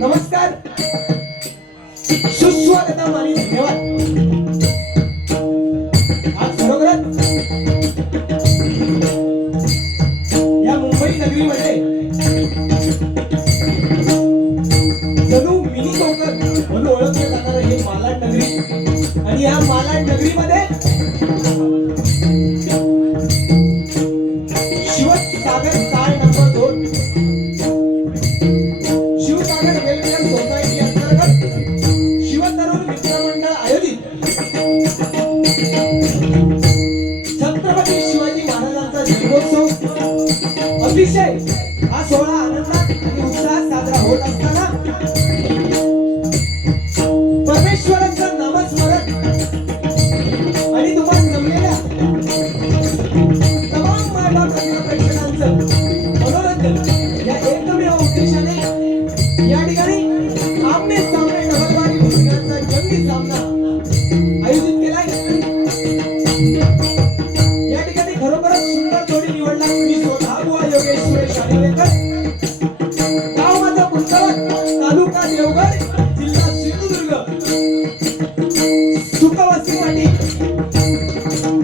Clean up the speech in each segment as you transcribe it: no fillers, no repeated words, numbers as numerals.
नमस्कार, सुस्वागतम आणि धन्यवाद. आज खरोखरच या मुंबई नगरीमध्ये जणू मिनी कोकण म्हणून ओळखले जाणारे हे मालाड नगरी आणि या मालाड नगरीमध्ये शिवसागर चाळ नंबर 2 शिवसागर वेलफेअर सोसायटी अंतर्गत शिवतरुण मित्रमंडळ आयोजित छत्रपती शिवाजी महाराजांचा जन्मोत्सव अतिशय हा सोहळा आनंदात आणि उत्साहात साजरा होत असताना परमेश्वराचं नामस्मरण आणि तुम्हाला जमलेल्या तमाम मायबाप प्रेक्षकांचं मनोरंजन या एकमेव उद्देशाने या ठिकाणी आमने सामने डबलवारी मुलगांचा जंगी सामना आयोजित केलाय. या ठिकाणी खरोखरच सुंदर जोडी निवडला. मी स्वतः बुवा योगेश सुरेश आदिवेकर, गाव माझा कुंतवत, तालुका देवगड, जिल्हा सिंधुदुर्ग, सुखवस्तीसाठी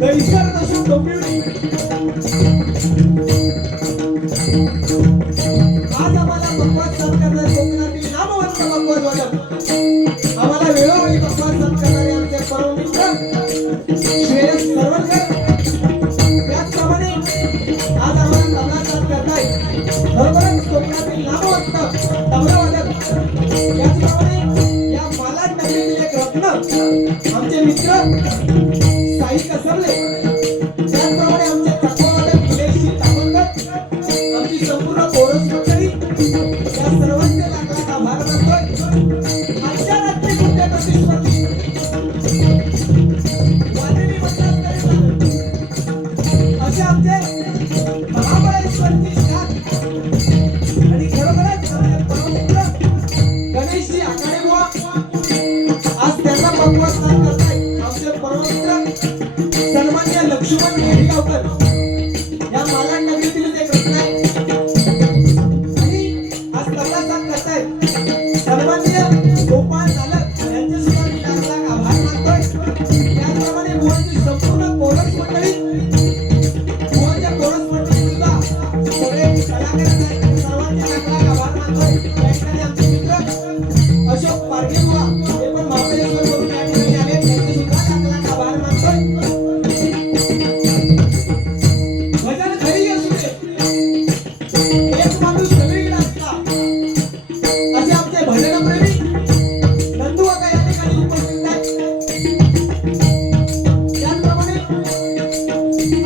दैसर नसून डोंबिवली. आज आम्हाला बकवास साथ करणारे कोकणातील नामवंत बकवास वादक, आम्हाला वेळोवेळी बकवास साथ करणारे आमचे परम मित्र श्रेयस सरवणकर, त्याचप्रमाणे आज आम्हाला तबला साथ करताय बरोबरच कोकणातील नामवंत तबला वादक, त्याचप्रमाणे या मालाड नगरीतील एक रत्न आमचे मित्र साई कसरले, त्याचप्रमाणे आमचे तबला वादक निलेशजी तावणकर, आमची संपूर्ण कोरस मंडळी, या सर्वांचे लाख आभार मानतोय. आजच्या रात्री कुठे प्रतिस्पर्धी वादळी म्हणतात तरी चालेल असे आमचे महाबळेश्वरची शाख आणि खरोखरच आमचे परममित्र गणेशजी आखाडे बुवा, आज त्यांना बकवास साथ करताय आमचे परममित्र सन्मान्य लक्ष्मण येडगावकर, या मालाड नगरीतील एक रत्न आहे आणि आज तबला साथ करताय सन्मान्य गोपाळ चालक, यांचे सुद्धा मी लाख लाख आभार मानतोय. त्याचप्रमाणे बुवांची संपूर्ण कोरस मंडळी, बुवांच्या कोरस मंडळी सुद्धा सगळे कलाकार आहेत, सर्वांचे लाख लाख आभार मानतोय. या ठिकाणी आमचे मित्र अशोक पारगे बुवा, हे पण महाबळेश्वरवरून या ठिकाणी आले, त्यांचे सुद्धा लाख लाख आभार मानतोय. भजन घरी असू दे, एक माणूस सगळीकडे असला असे आमचे भजनप्रेमी नंदू काका या ठिकाणी उपस्थित आहेत. त्याचप्रमाणे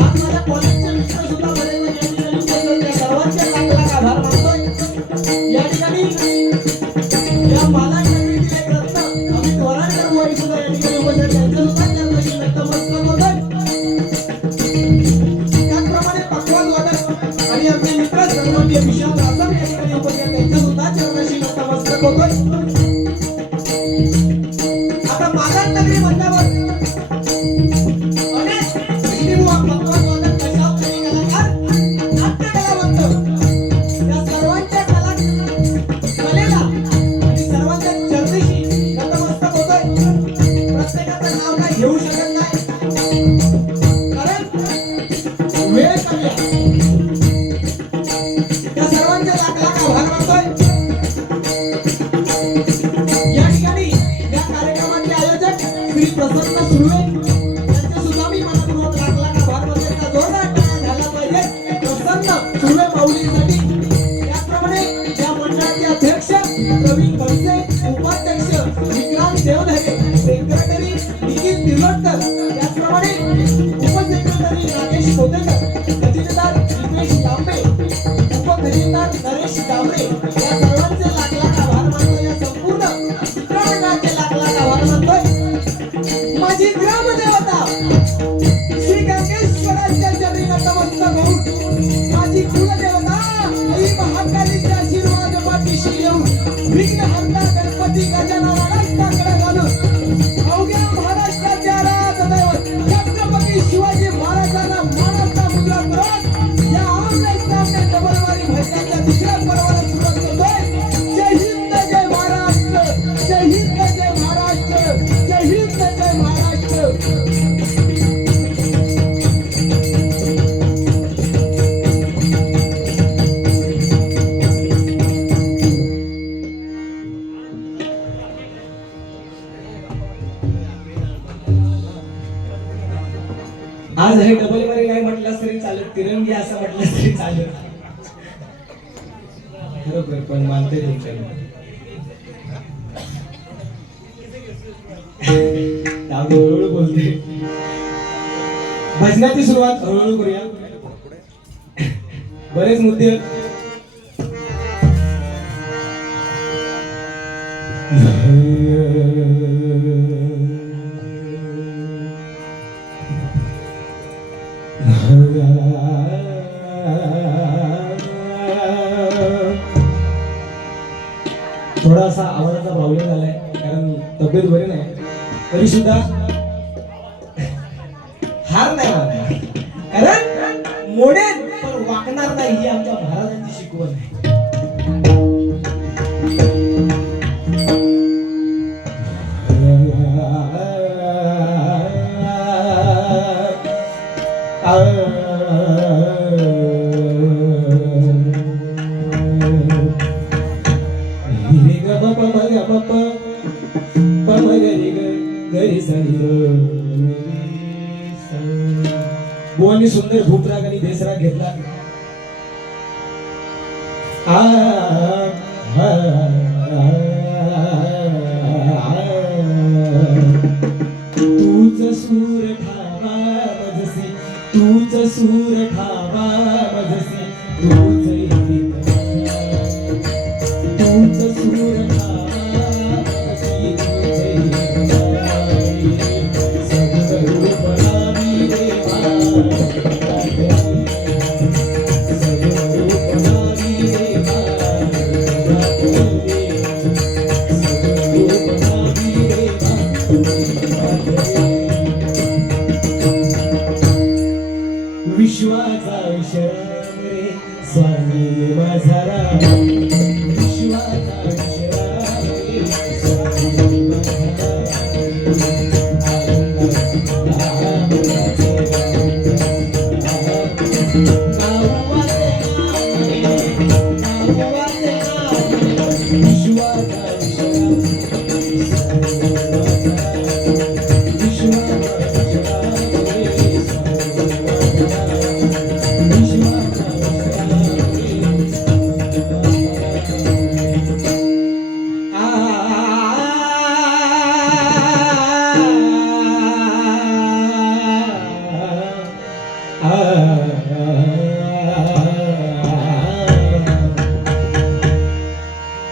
आज माझ्या कॉलेजचे मित्र सुद्धा बरेच जण या ठिकाणी उपस्थित आहेत. त्या सर्वांचे लाख लाख आभार मानतोय. या ठिकाणी या मालाड नगरीतील एक रत्न अमित वराडकर बुवा सुद्धा या ठिकाणी उपस्थित आहेत. त्यांचे सुद्धा चरणाशी नतमस्तक होतोय. त्याचप्रमाणे पकवाज वादक आणि आमचे मित्र सन्माननीय विशाल रासम या ठिकाणी उपस्थित आहेत. त्यांचे सुद्धा चरणाशी नतमस्तक होतोय. आता मालाड नगरी म्हणल्यावर अनेक विष्णुबुवा पकवाज वादक, दशावतारी कलाकार, नाट्य कलावंत, या सर्वांच्या कलेला आणि सर्वांच्या चरणाशी नतमस्तक होतोय. प्रत्येकाचं नाव काही घेऊ शकत नाही कारण वेळ कमी आहे. त्या सर्वांचे लाख लाख आभार मानतोय. या ठिकाणी या कार्यक्रमाचे आयोजक श्री प्रसन्न सुर्वे, यांचे सुद्धा मी मनापूर्वक लाख लाख आभार मानतोय. का जोरदार टाळ्या झाला पाहिजे प्रसन्न सुर्वे माऊलीसाठी. त्याचप्रमाणे या मंडळाचे अध्यक्ष प्रवीण भरसे, उपाध्यक्ष विक्रांत देवधरे, सेक्रेटरी निखिल तिर्लोटकर, त्याचप्रमाणे उपसेक्रेटरी नागेश कोतेकर, खजिनदार दिपेश तांबे, उपखजिनदार नरेश डांबरे, या सर्वांचे लाख लाख आभार मानतोय. या संपूर्ण मित्रमंडळाचे लाख लाख आभार मानतोय. माझी ग्रामदेवता श्री गंगेश्वराच्या चरणी नतमस्तक होऊन, माझी कुलदेवता आई महाकालीच्या आशीर्वाद पाठीशी येऊन, विघ्नहर्ता गणपती गजाननाला टाकड्या घालून अवघ्या महाराष्ट्राच्या राजदैवत छत्रपती शिवाजी महाराजांना मानाचा मुद्रा करत या आमने सामने डबलवारी भजनाच्या दुसऱ्या पर्वाला सुरुवात करतोय. जय हिंद, जय महाराष्ट्र, जय हिंद, जय महाराष्ट्र, जय हिंद, जय महाराष्ट्र. आज हे डबलवारी नाही म्हटलं तरी चालेल, तिरंगी असं म्हटलं तरी चालेल. बरोबर, पण मानते तुमच्या हळूहळू बोलते. भजनाची सुरुवात हळूहळू करूया. बरेच मुद्दे थोडासा आवाजाचा प्रॉब्लेम झालाय कारण तब्येत बरी नाही, तरी सुद्धा हार नाही मानणार. कारण मोडेल पण वाकणार देणार नाही ही आमच्या महाराजांची शिकवण आहे. बुवांनी सुंदर भूपराग आणि देसराग घेतला. तूच सूर ठावा मजसी, तूच सूर ठावा मजसी, तूच तूच सूर ठावा मजसी, तूच सगुण बनावी देवा, सगुण बनावी देवा, सगुण बनावी देवा. विश्वाचा विश्राम रे स्वामी माझा राम, विश्वाचा विश्राम रे स्वामी माझा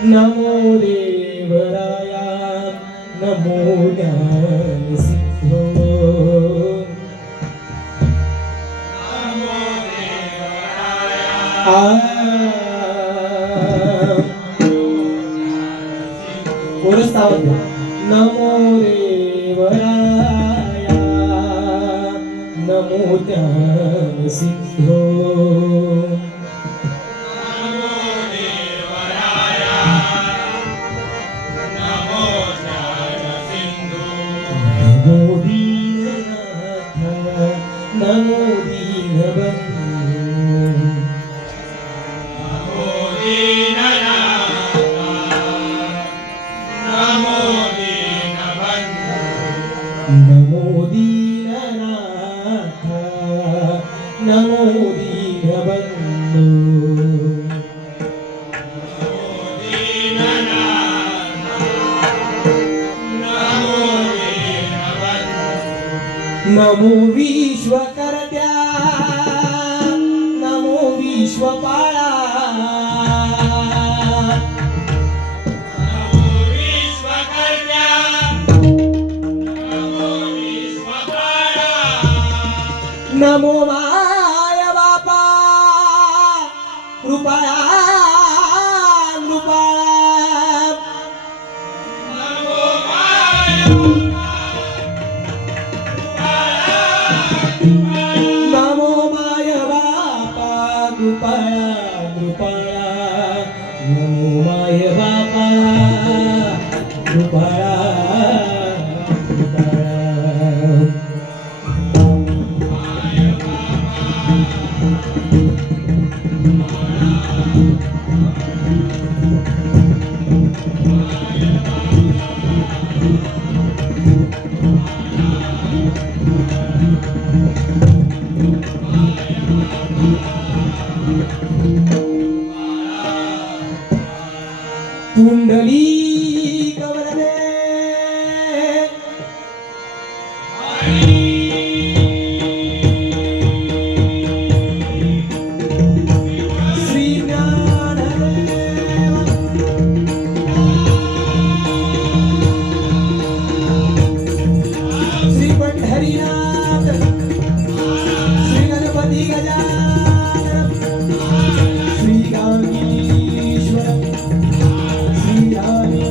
नमो देवराया नमो ज्ञान सिद्धो, नमो देवराया नमो देवराया नमो ज्ञान सिद्धो, नमो दीननाथ नमो दीनबंधु, नमो दीननाथ नमो दीनबंधु, नमो दीननाथ नमो दीनबंधु, नमो विश्वकर्त्या नमो विश्वपाळा, नमो विश्वकर्त्या नमो विश्वपाळा, नमो माय बापा कृपया कृपाळा, नमो माय नमो माय बापा कृपया कृपया, नमो माय बापा कृपया कृपया. कुंडली कवरले श्री ज्ञानदेव, श्री पंढरीनाथ, श्री गणपती गजानन, श्री गांगीश्वर, श्री हरी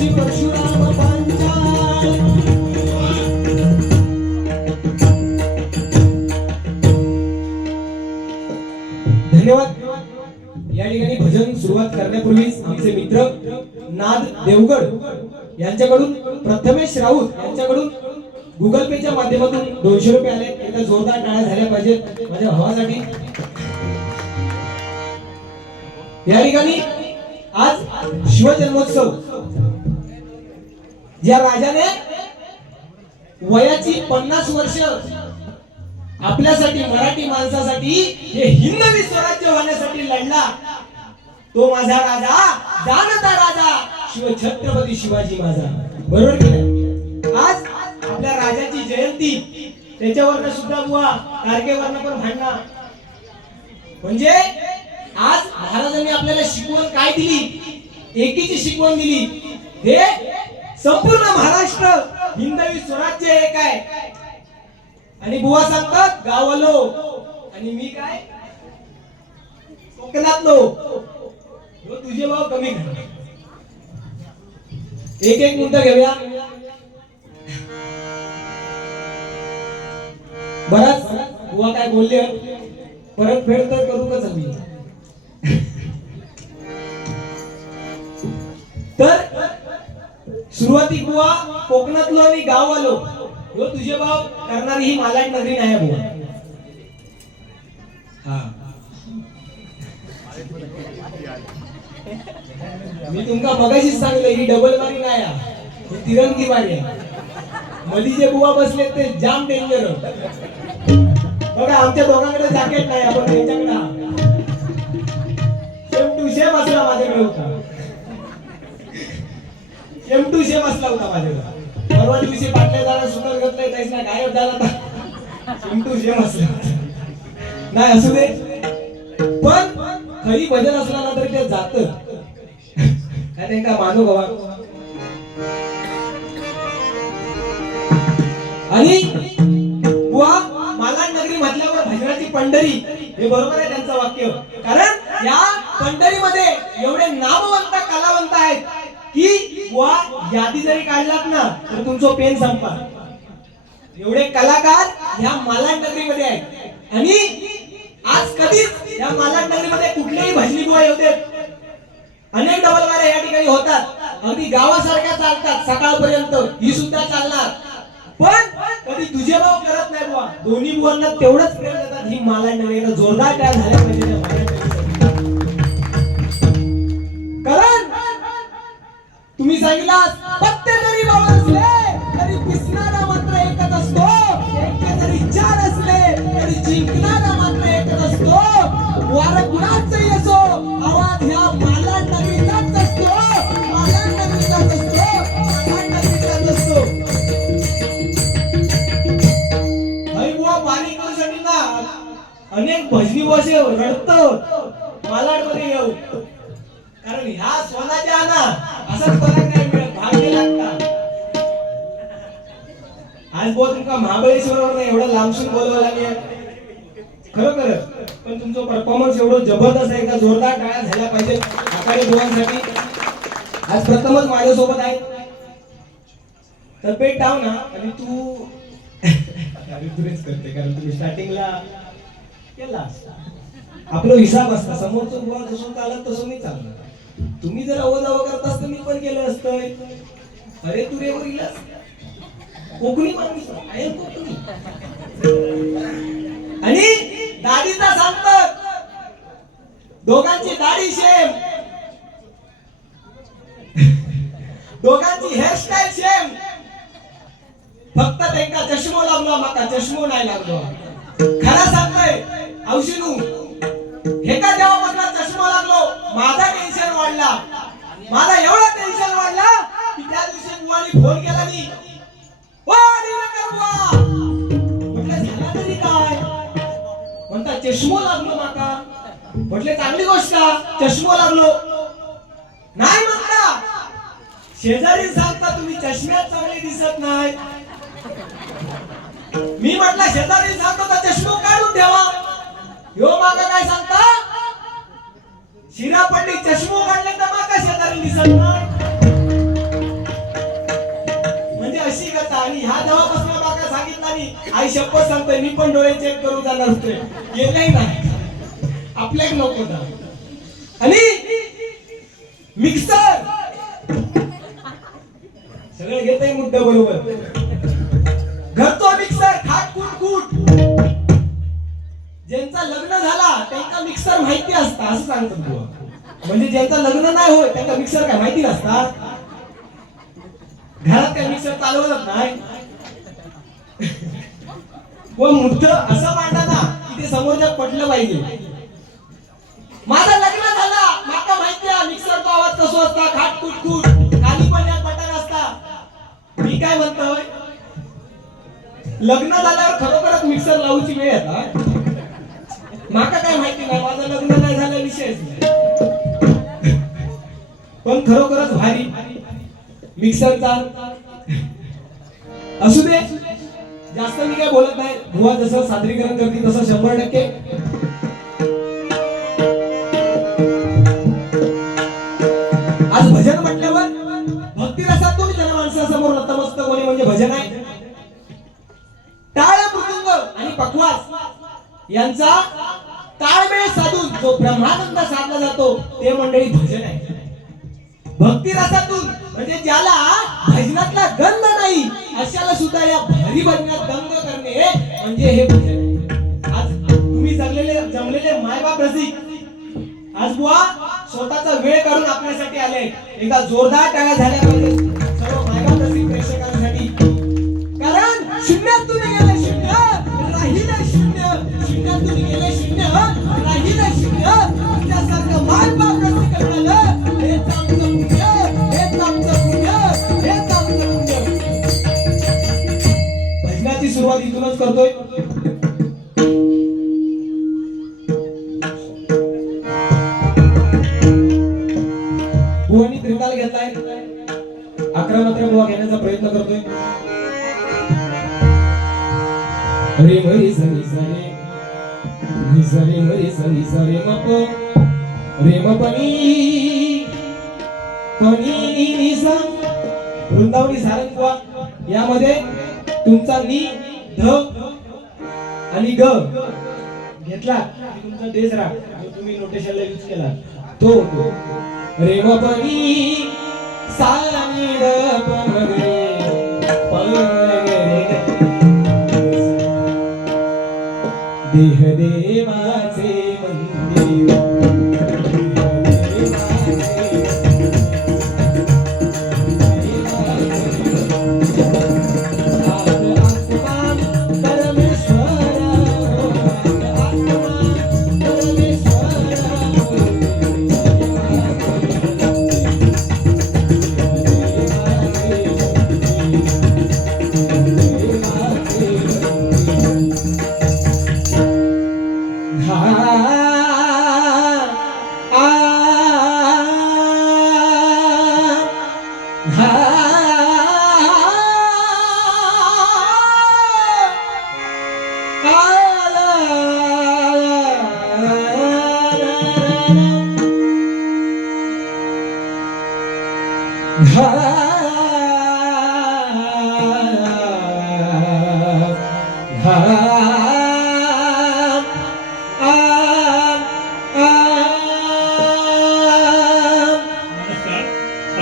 ऋषी परशुराम पांचाळ. धन्यवाद. या ठिकाणी भजन सुरुवात करण्यापूर्वीच आमचे मित्र नाद देवगड यांच्याकडून प्रथमेश राऊत यांच्याकडून गुगल पेच्या माध्यमातून 200 रुपये आले. एकदा जोरदार टाळ्या झाल्या पाहिजेत माझ्या भावासाठी. या ठिकाणी आज शिवजन्मोत्सव या राजाने वयाची 50 वर्ष आपल्यासाठी मराठी माणसासाठी हे हिंदवी स्वराज्य होण्यासाठी लढला. तो माझा राजा जानता राजा शिव छत्रपती शिवाजी माझा. बरोबर की नाही? आज आपल्या राजाची जयंती त्याच्यावरनं सुद्धा बुवा तारखेवरनं पण भांडणं. म्हणजे आज महाराजांनी आपल्याला शिकवण काय दिली? एकीची शिकवण दिली. हे संपूर्ण महाराष्ट्र हिंदवी स्वराज्य एक आहे. आणि बुवा सांगतात गावालो आणि मी काय कोकणातलो. तुझे भाव कमी कर. एक मुद्दा घेऊया. बराच बुवा काय बोलले परत फेड तर करू का आम्ही. तर सुरुवाती बुवा कोकणातलो आणि गाववालो हो तुझे भाव करणारी ही मालाड नगरी नाही बुवा. हा मी तुमका मगाशीच सांगितलं ही डबल बारी नाही ही तिरंगी बारी आहे. मध्ये जे बुवा बसले ते जाम डेंजर. बघा आमच्या दोघांकडे जॅकेट नाही आपण त्यांच्याकडे सेम टू सेम असला माझ्याकडे होता. सेम टू सेम असला होता माझ्याकडे. परवा दिवशी बाटल्या जरा सुंदर घेतलंय त्याच ना गायब झाला था. सेम टू सेम असला नाही असू दे. पण खरी भजन असला ना तरी ते जात काय त्यांना मानू गवा. आणि बुवा मालाड नगरी म्हटल्यावर भजनाची पंढरी हे बरोबर आहे त्यांचं वाक्य. कारण या पंढरीमध्ये एवढे नामवंत कलावंत आहेत की बुवा यादी जरी काढलात ना तर तुमचं पेन संपा. एवढे कलाकार या मालाड नगरीमध्ये आहेत. आणि आज कधीच या मालाड नगरीमध्ये कुठलेही भजनी बुवा येऊ देत. अनेक डबलवाऱ्या या ठिकाणी होतात. अगदी गावासारख्या चालतात सकाळपर्यंत ही सुद्धा चालणार. पण कधी तुझे भाव करत नाही बुवा. दोन्ही बुवांना तेवढंच प्रेम देतात. ही मालाड नगरी जोरदार काय झाल्या पाहिजे. कारण तुम्ही सांगितलात पत्ते जरी भाव असले तरी पिसणारा मात्र एकच असतो. एक जरी 4 असले तरी जिंकणारा मात्र एकच असतो. वार कुणाचंही असो आवाज ह्या मालाड नगरीचाच असतो. मालाड नगरीचाच असतो. मालाड नगरीचाच असतो. भाई बुवा पाणी करूसाठी ना अनेक भजनी बसे रडत मालाड मध्ये येऊ. कारण ह्या सोनाच्या ना असंच कोणाला नाही मिळत. भाग्य लागतात. आज बुवा तुमका महाबळेश्वरवर एवढं लांबसून बोलवायला लागले खरोखर. पण तुमचा परफॉर्मन्स एवढं जबरदस्त आहे का जोरदार टाळ्या झाल्या पाहिजे आकारे बुवांसाठी. आज प्रथमच माझ्यासोबत आहे तर पेट टाव ना. आणि तू तुरेच करते कारण तुम्ही स्टार्टिंगला केला आपला हिसाब असता. समोरचं बुवा जसं चालत तसं मी चालणार. तुम्ही जर अवजाव करत असतं मी पण केलं असतं. अरे तू रे बघितलास कोकणी माणूस आहे कोकणी. आणि दाढीचा सांगतात दोघांची दाढी सेम. दोघांची हेअरस्टाईल सेम. फक्त त्यांना चष्मो लागलो माका चष्मो नाही लागलो. खरा सांगतोय औषधू हेका जेव्हापासून चष्मा लागलो माझा टेन्शन वाढला. माझा एवढा टेन्शन वाढला की त्या दिवशी बुवानी फोन केला नाही. ओ बुवा म्हटलं झाला तरी काय. म्हणता चष्मो लागलो माका. म्हटले चांगली गोष्ट चष्मो लागलो. नाही म्हणता शेजारी सांगता तुम्ही चष्म्यात चांगले दिसत नाही. मी म्हटलं शेजारी सांगतो तर चष्मो काढून ठेवा. यो माका काय सांगता शिरापट्टी चष्मो काढले तर माका शेजारी दिसत नाही. आणि आई शपथ सांगतोय मी पण डोळे चेक करू जाणार होते गेलाय नाही आपल्याक नको होता आणि मिक्सर सगळं घेतय मुद्दा बरोबर घरतो मिक्सर खाट कूट ज्यांचा लग्न झाला त्यांना मिक्सर माहिती असता असं सांगतो तू म्हणजे ज्यांचा लग्न नाही होय त्यांना मिक्सर काय माहिती नसतात घरात काय मिक्सर चालवत नाही व मुद्द असं मांडताना की ते समोरच्या पटलं पाहिजे माझं लग्न झाला माका माहिती आहे मिक्सरचा आवाज कसो असता खाट कूट खाली पण एक बटन असता मी काय म्हणतोय लग्न झाल्यावर खरोखरच मिक्सर लावूची वेळ येता माका काय माहिती नाही माझं लग्न नाही झालं विषयच नाही पण खरोखरच भारी मिक्सरचा असू दे जास्त मी काय बोलत नाही बुवा जसं सादरीकरण करते तसं 100% आज भजन म्हटल्यावर भक्ती रसातून जन माणसासमोर नतमस्तक होणे म्हणजे भजन आहे टाळ मृदुंग आणि पखवाज यांचा ताळमेळ साधून जो ब्रह्मानंद साधला जातो ते मंडळी भजन आहे भक्ती रसातून म्हणजे ज्याला भजनातला गंध नाही अशाला सुद्धा या भारी भजनात दंग करणे म्हणजे हे भजन आज तुम्ही जमलेले मायबाप रसिक आज बुवा स्वतःचा वेळ काढून आपल्यासाठी आले एकदा जोरदार टाळ्या झाल्या पाहिजे सर्व मायबाप रसिक प्रेक्षकांसाठी कारण शून्यातून गेले शून्य राहिलं शून्य शून्यातून गेले शून्य राहिलं शून्य त्यासारखं मायबाप रसिक करणारं हेच आमचं पुण्य हेच आमचं पुण्य हेच आमचं पुण्य भजनाची सुरुवात इथूनच करतोय बुवानी त्रिताल घेतलाय 11 मात्रा बुवा घेण्याचा प्रयत्न करतोय रे मरी सरी सरे नि सरे मरी सरी सरे मप रे मपनी पनी नि सा वृंदावनी सारंग बुवा यामध्ये तुमचा नि ध आणि ग घेतला तुमचा देश राग जो तुम्ही नोटेशनला यूज केला तो रे मपनी सा नि ध प म रे प रे देह देवाचे मंदिर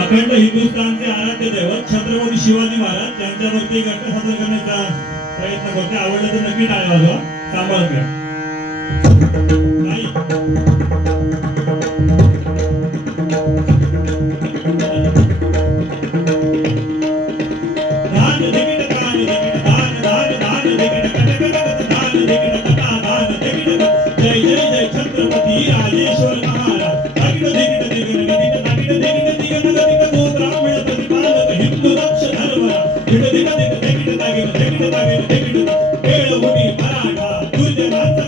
अखंड हिंदुस्थानचे आराध्य दैवत छत्रपती शिवाजी महाराज यांच्यावरती घटना सादर करण्याचा प्रयत्न करते आवडलं तर नक्की टाळ्या वाजवा सांभाळून घ्या जय जय जय छत्रपती राजेश्वर महाराज हिंदू लक्ष धर्म मराठा दुर्जनाचा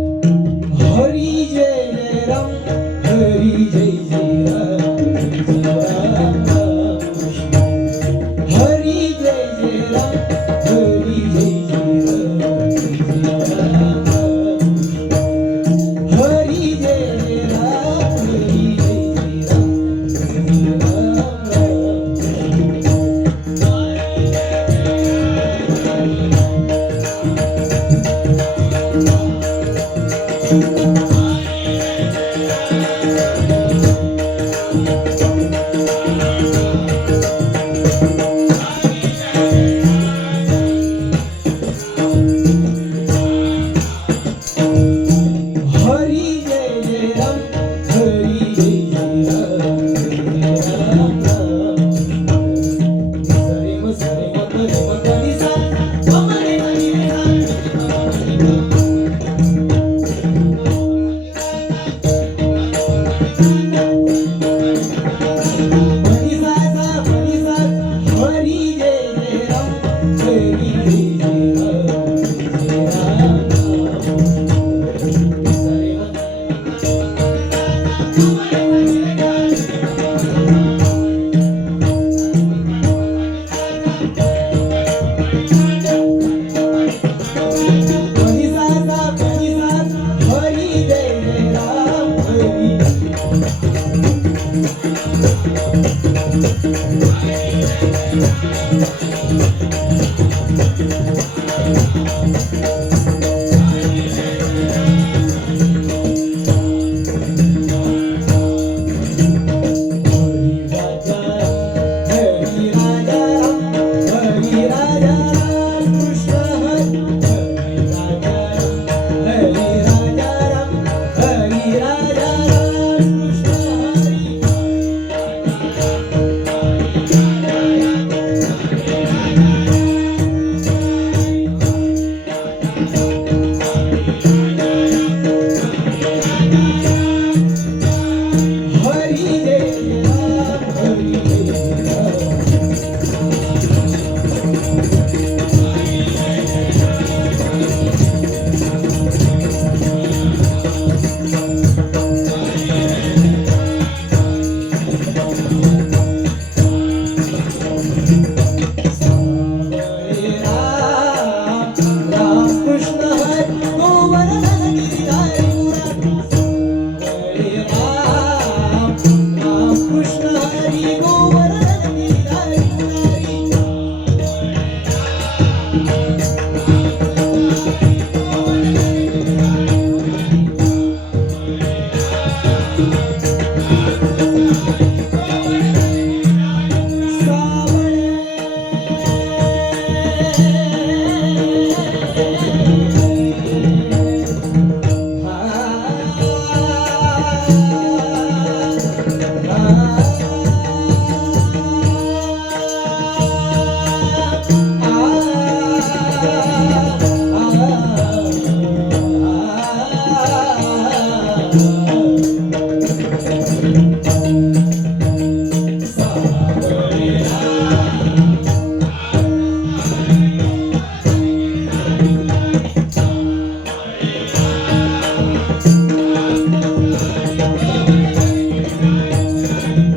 हरी जय जय राम हरी जय जय राम कृष्ण हरी जय जय राम हरी जय जय राम हरी जय जय राम हरी जय जय हरी जय जय राम हरी जय जय राम सरे म परे म पनी सा म रे म नी रे पनी सा हरी जय जय राम हरी जय जय राम सरे म पनी सा हरी जय जय राम हरी हरी राजा राम हरी राजा राम कृष्ण हरी राजा राम हरी राजा राम कृष्ण हरी हरी जय जय राम हरी जय राम हरे राम राम कृष्ण हरी गोवर्धन गिरिधारी हरे राम राम कृष्ण हरी गोवर्धन गिरिधारी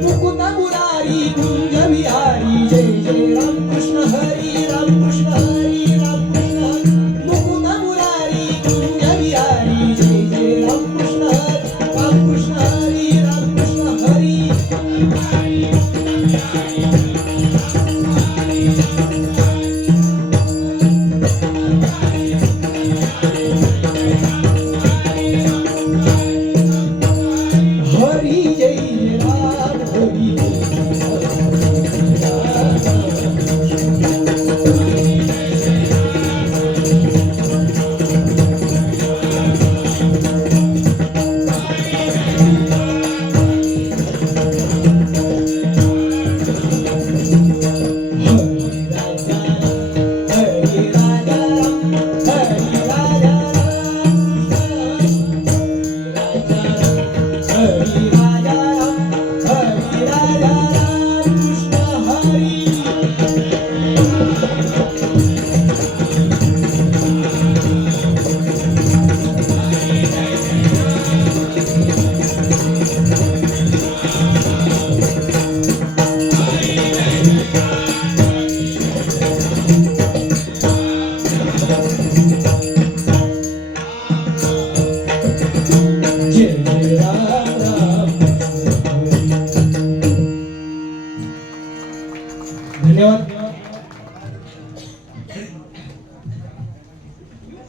मुकुंद मुरारी कुंज विहारी जय जय राम कृष्ण हरी राम कृष्ण हरी राम कृष्ण मुकुंद मुरारी कुंज विहारी जय जय राम कृष्ण हरी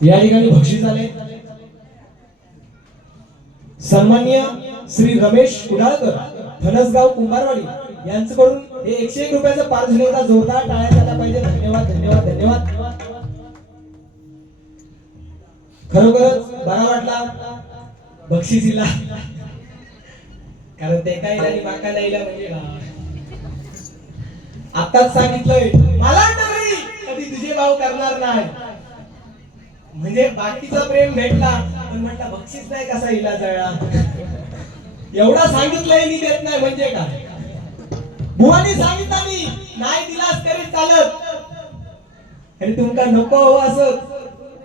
या ठिकाणी बक्षीस आले सन्माननीय श्री रमेश कुडाळकर फणसगाव कुंभारवाडी यांच्याकडून हे 101 रुपयाचं पार्सल एकदा जोरदार टाळ्या झाल्या पाहिजे. धन्यवाद धन्यवाद धन्यवाद. खरोखरच बरा वाटला बक्षिसीला, कारण ते काय आणि माका नाहीला म्हणजे आताच सांगितलंय मला तरी कधी तुझे भाव करणार नाही, म्हणजे बाकीचा प्रेम भेटला पण म्हटलं बक्षीस नाही कसा इला जळला. एवढा सांगितलंय मी देत नाही म्हणजे काय. बुवानी सांगितलं मी नाही दिलास तरी चालत, आणि तुमका नको हवं असत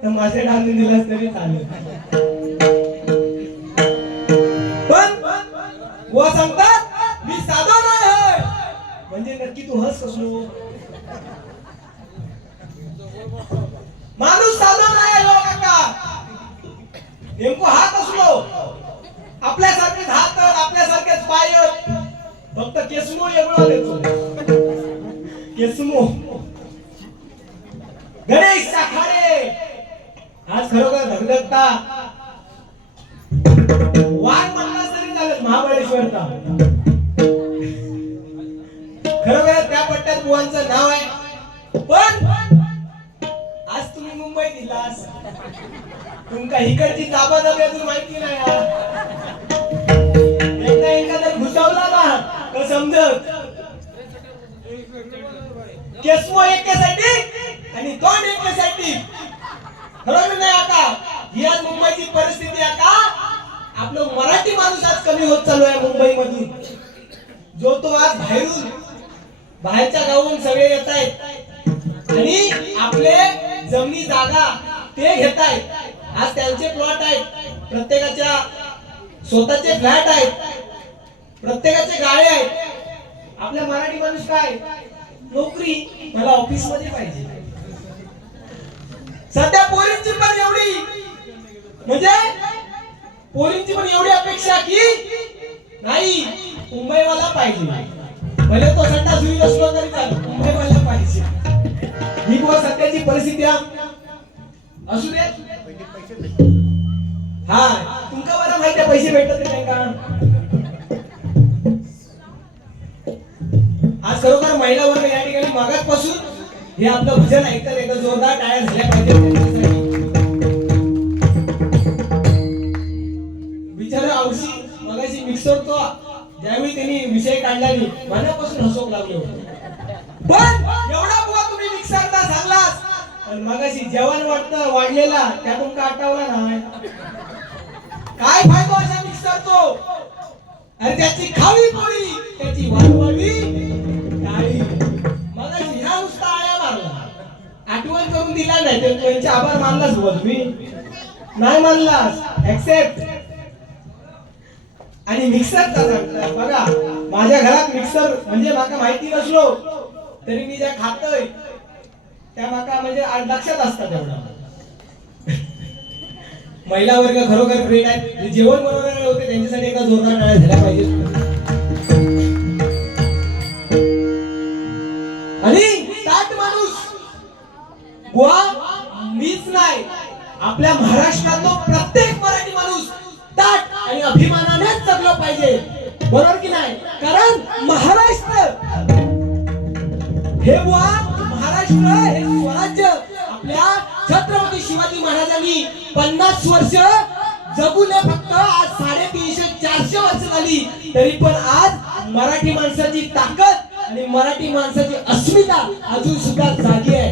तर माझ्या डालून दिलास तरी चालत. पण बुवा सांगतात मी साधा नाही आहे म्हणजे नक्की तू हस कसलो. माणूस साधा नाही हो काका, नेमको हात असलो आपल्यासारखेच हात आपल्यासारखेच पाय, फक्त केसमो एवढा देतो. केसमो गणेश साखारे आज खरोखर धगधगता वाघ म्हणलास तरी चालेल महाबळेश्वरचा. खरोखर त्या पट्ट्यात बुवांचं नाव आहे. पण आज तुम्ही मुंबई दिलास, तुमका इकडची ताबादाबी अजून माहिती नाही. एकदा एखादा घुसवला ना तर समजत केसमो एकेसाठी आणि दोन एकेसाठी. खरोखर नाही आता ही आज मुंबईची परिस्थिती आहे का. आपलं मराठी माणूस आज कमी होत चालू आहे मुंबई मधून. जो तो आज बाहेरच्या गावून सगळे येत आहेत आणि आपले जमिनी जागा ते घेत आहेत. आज त्यांचे प्लॉट आहेत, प्रत्येकाच्या स्वतःचे फ्लॅट आहेत, प्रत्येकाचे गाळे आहेत. आपला मराठी माणूस काय नोकरी, मला ऑफिस मध्ये पाहिजे. सध्या पोरींची पण एवढी म्हणजे पोरींची पण एवढी अपेक्षा की नाही मुंबईवाला पाहिजे, भले तो संडा सुई असलो तरी चालेल मुंबईवाला पाहिजे. ही बुवा सध्याची परिस्थिती असू दे. हा तुमका बरं माहिती आहे पैसे भेटत नाही का. आज खरोखर महिला वर्ग या ठिकाणी मागासपासून हे आपलं भजन ऐकतात. एकदा जोरदार टाळ्या झाल्या पाहिजे. बिचारा औषी मगाशी मिक्सर तो ज्यावेळी त्यांनी विषय काढला नाही मनापासून हसोक लागले होते. पण एवढा बुवा तुम्ही मिक्सरचा सांगलास, पण मगाशी जेवण वाढलेला त्यातून का आठवला नाही. काय फायदा अशा मिक्सरचो. अरे त्याची खावी पोळी त्याची वाढवावी टाळी. मगाशी ह्या नुसता आया मारला, आठवण करून दिला नाही तर त्यांचे आभार मानलास बुवा तुम्ही नाही मानलास. ऍक्सेप्ट. आणि मिक्सरचा सांगता बघा, माझ्या घरात मिक्सर म्हणजे माका माहिती नसलो तरी मी ज्या खातोय त्या माका म्हणजे लक्षात असतात. एवढा महिला वर्ग खरोखर ग्रेट आहे. जेवण बनवणारे होते त्यांच्यासाठी एका जोरदार टाळ्या झाल्या पाहिजे. आणि ताट माणूस बुवा मीच नाही, आपल्या महाराष्ट्रातलो प्रत्येक मराठी माणूस ताट आणि अभिमानानेच जगलो पाहिजे. बरोबर की नाही. कारण महाराष्ट्र हे बुवा महाराष्ट्र हे स्वराज्य आपल्या छत्रपती शिवाजी महाराजांनी 50 वर्ष जगून फक्त आज 350-400 वर्ष झाली तरी पण आज मराठी माणसाची ताकद आणि मराठी माणसाची अस्मिता अजून सुद्धा जागी आहे.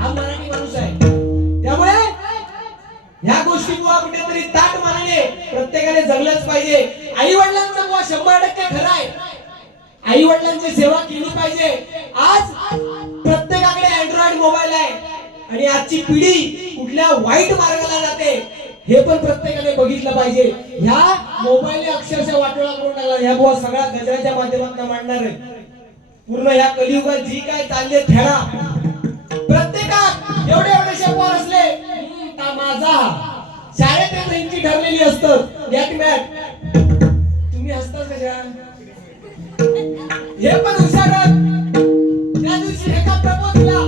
हा मराठी माणूस आहे. त्यामुळे ह्या गोष्टी बुवा कुठेतरी ताट मानाने प्रत्येकाने जगलंच पाहिजे. आई वडिलांचं बुवा 100% खरं आहे. आई वडिलांची सेवा केली पाहिजे. आज प्रत्येकाकडे अँड्रॉइड मोबाईल आहे आणि आजची पिढी कुठल्या वाईट मार्गाला जाते हे पण प्रत्येकाने बघितलं पाहिजे. ह्या मोबाईलने अक्षरशः वाटोळा करून टाकला. ह्या बुवा सगळ्या गजराच्या माध्यमातून मांडणार आहे. पूर्ण या कलियुगात जी काय चालले थेडा प्रत्येकात एवढे एवढेशे पोर असले माझा शाळेत त्यांची ठरलेली असतं गॅट मॅट. तुम्ही हसताच कशा. हे पण हुशार. त्या दिवशी एका प्रपोजला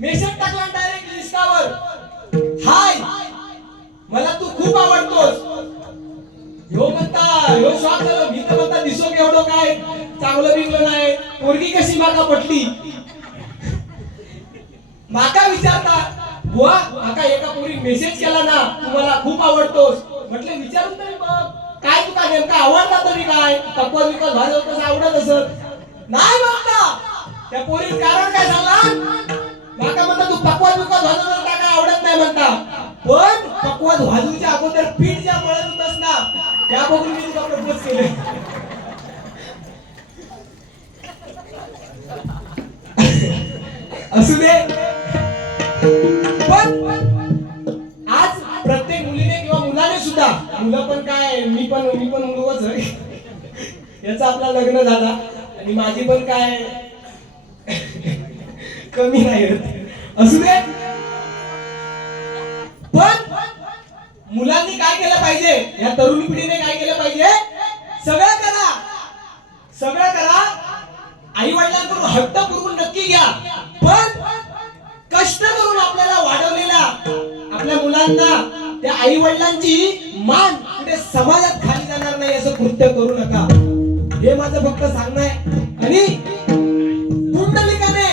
मेसेज टाकला डायरेक्ट लिस्टावर खूप आवडतोस. ह्यो म्हणता ह्यो शॉक झालो. मी तर म्हणता दिसो एवढं काय चांगलं बिंगलं नाही. पोरगी कशी माका पटली. माका विचारता बुवा माका एका पोरी मेसेज केला ना तुम्हाला खूप आवडतोस. म्हटलं विचारून तरी बघ काय तुका नेमका आवडता तरी काय. तपस विकत झालं कसं आवडत असत नाही म्हणता. त्या पोरीत कारण काय झाला माका म्हणता तू पकवान विकत झालं काय आवडत नाही म्हणता. पण पकवान वाजूच्या अगोदर पीठ ज्या मळत होतस ना त्या बघून मी तुला प्रपोज केले. असू दे. पण आज प्रत्येक मुलीने किंवा मुलाने सुद्धा मुलं पण काय मी पण मुलगाच आहे. याचा आपला लग्न झाला आणि माझी पण काय कमी नाही होत. असू दे. पण मुलांनी काय केलं पाहिजे या तरुण पिढीने काय केलं पाहिजे सगळं करा आई वडिलांकडून हट्ट पुरवून नक्की घ्या. पण कष्ट करून आपल्याला वाढवलेला आपल्या मुलांना त्या आई वडिलांची मान कुठे समाजात खाली जाणार नाही असं कृत्य करू नका. हे माझं फक्त सांगणं आहे. आणि पुंडलिकाने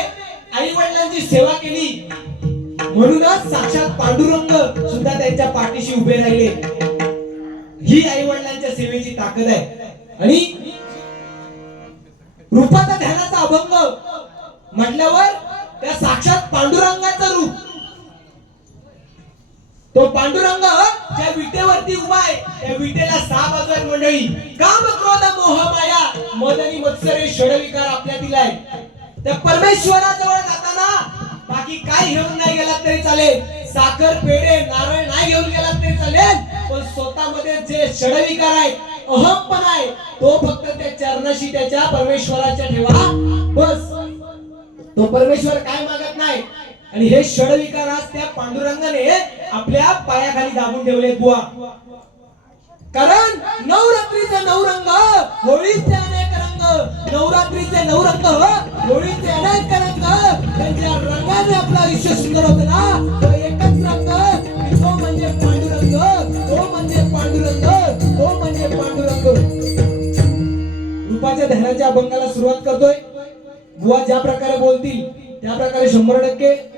आई वडिलांची सेवा केली म्हणूनच साक्षात पांडुरंग सुद्धा त्यांच्या पाठीशी उभे राहिले. ही आई वडिलांच्या सेवेची ताकद आहे. आणि रूपाचा ध्यानाचा अभंग म्हटल्यावर त्या साक्षात पांडुरंगाचं रूप. तो पांडुरंग ज्या विटेवरती उभा आहे त्या विटेला 6 बाजू आहेत मंडळी. काम क्रोध मोह माया मद आणि मत्सरे षडविकार आपल्यातील आहेत. त्या परमेश्वराजवळ जाताना बाकी काय घेऊन नाही गेलात तरी चालेल. साखर पेढे नारळ नाही घेऊन गेलात तरी चालेल. पण स्वतःमध्ये जे षडविकार आहे अहमपणा आहे तो फक्त त्या चरणाशी त्याच्या परमेश्वराच्या ठेवा बस. तो परमेश्वर काय मागत नाही. आणि हे षडविकार आज त्या पांडुरंगाने आपल्या पायाखाली दाबून ठेवले बुवा. कारण नवरात्रीचे 9 रंग होळीचे अनेक रंग. नवरात्रीचे 9 रंग होळीचे अनेक रंग. त्यांच्या रंगाने आपलं आयुष्य सुंदर होतं ना. तो एकच रंग तो म्हणजे पांडुरंग. तो म्हणजे पांडुरंग. तो म्हणजे पांडुरंग. रूपाच्या ध्यानाच्या अभंगाला सुरुवात करतोय. बुवा ज्या प्रकारे बोलतील त्या प्रकारे 100%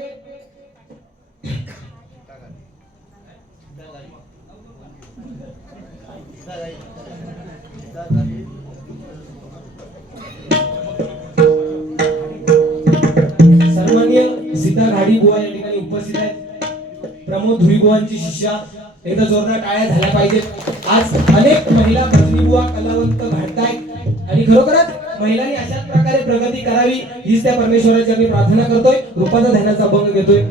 सन्माननीय सीता घाडी बुवा या ठिकाणी उपस्थित आहेत. प्रमोद धुरी बुवांची शिष्या एकदा जोरदार टाळ्या झाल्या पाहिजेत. आज अनेक महिला भजनी बुवा कलावंत घडतायत आणि खरोखरच महिलांनी अशाच प्रकारे प्रगती करावी हीच त्या परमेश्वराची आम्ही प्रार्थना करतोय. रूपाचा ध्यानाचा अभंग घेतोय.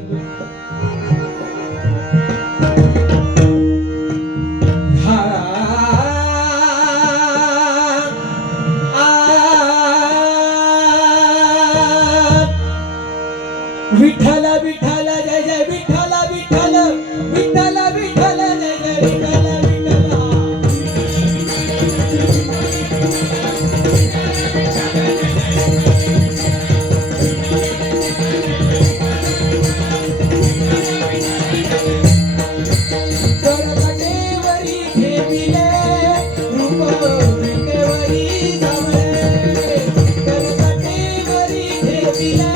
विठ्ठल विठ्ठल जय जय विठ्ठल विठ्ठल विठ्ठल विठ्ठल जय जय विठ्ठल विठ्ठल. करवटेवरी ठेविले रूप विटेवरी सावळे. करवटेवरी ठेविले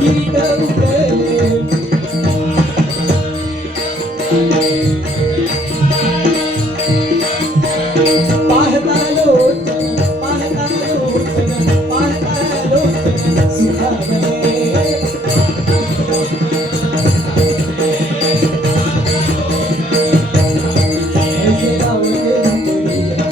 किरीट सुखावले ऐसे लावले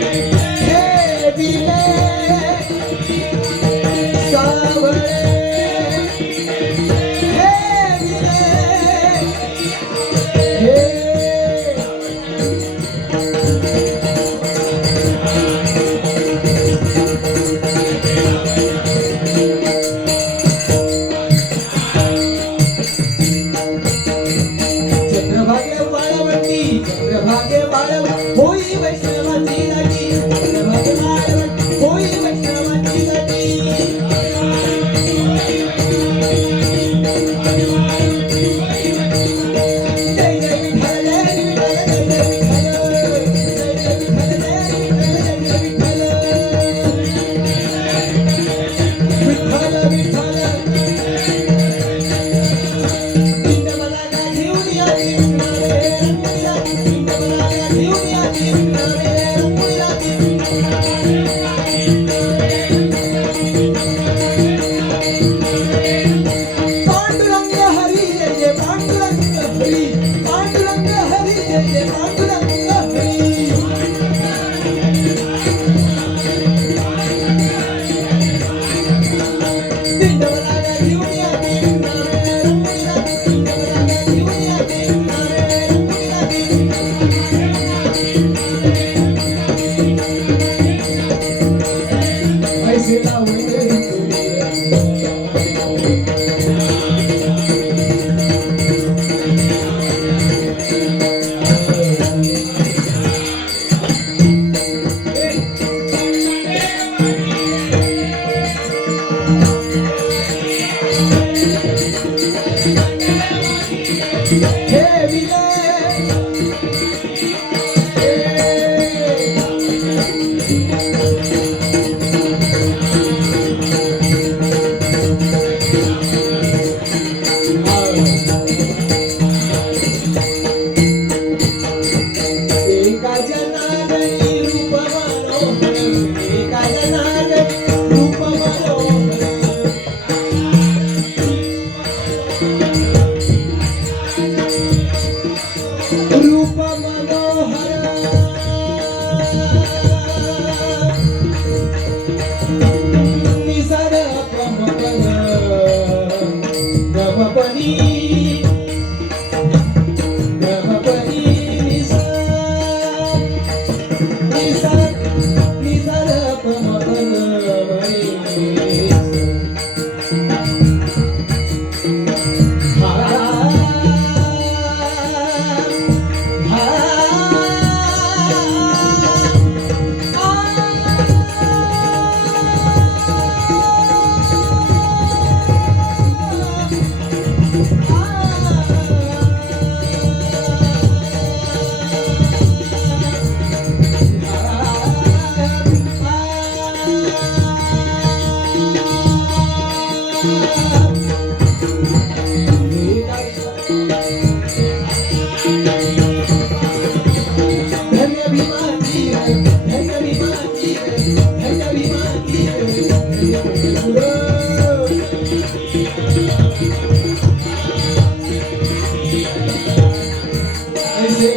हे दिले सावळे हे दिले हे चंद्रभागे वाळवंटी चंद्रभागे वाळवंटी होई वैष्णवाची नदी चंद्रभागे वाळवंटी होई वैष्णवाची नदी जय जय विठ्ठल जय विठ्ठल जय जय विठ्ठल जय जय विठ्ठल विठ्ठल विठ्ठल पिंड मला का घेऊन या विठ्ठल पिंड मला का घेऊन या पांडुरंग हरी जय जय पांडुरंग हरी पांडुरंग हरी जय जय पांडुरंग हरी पिंड मला का घेऊन या पिंड मला का घेऊन या ऐसे लावले हे विले एका जनार्दनी रूप मनोहर एका जनार्दनी रूप मनोहर रूप मनोहर निसर प्रमपन गमपनी गमपनी निसर निसर निसर प्रमपन ऐसे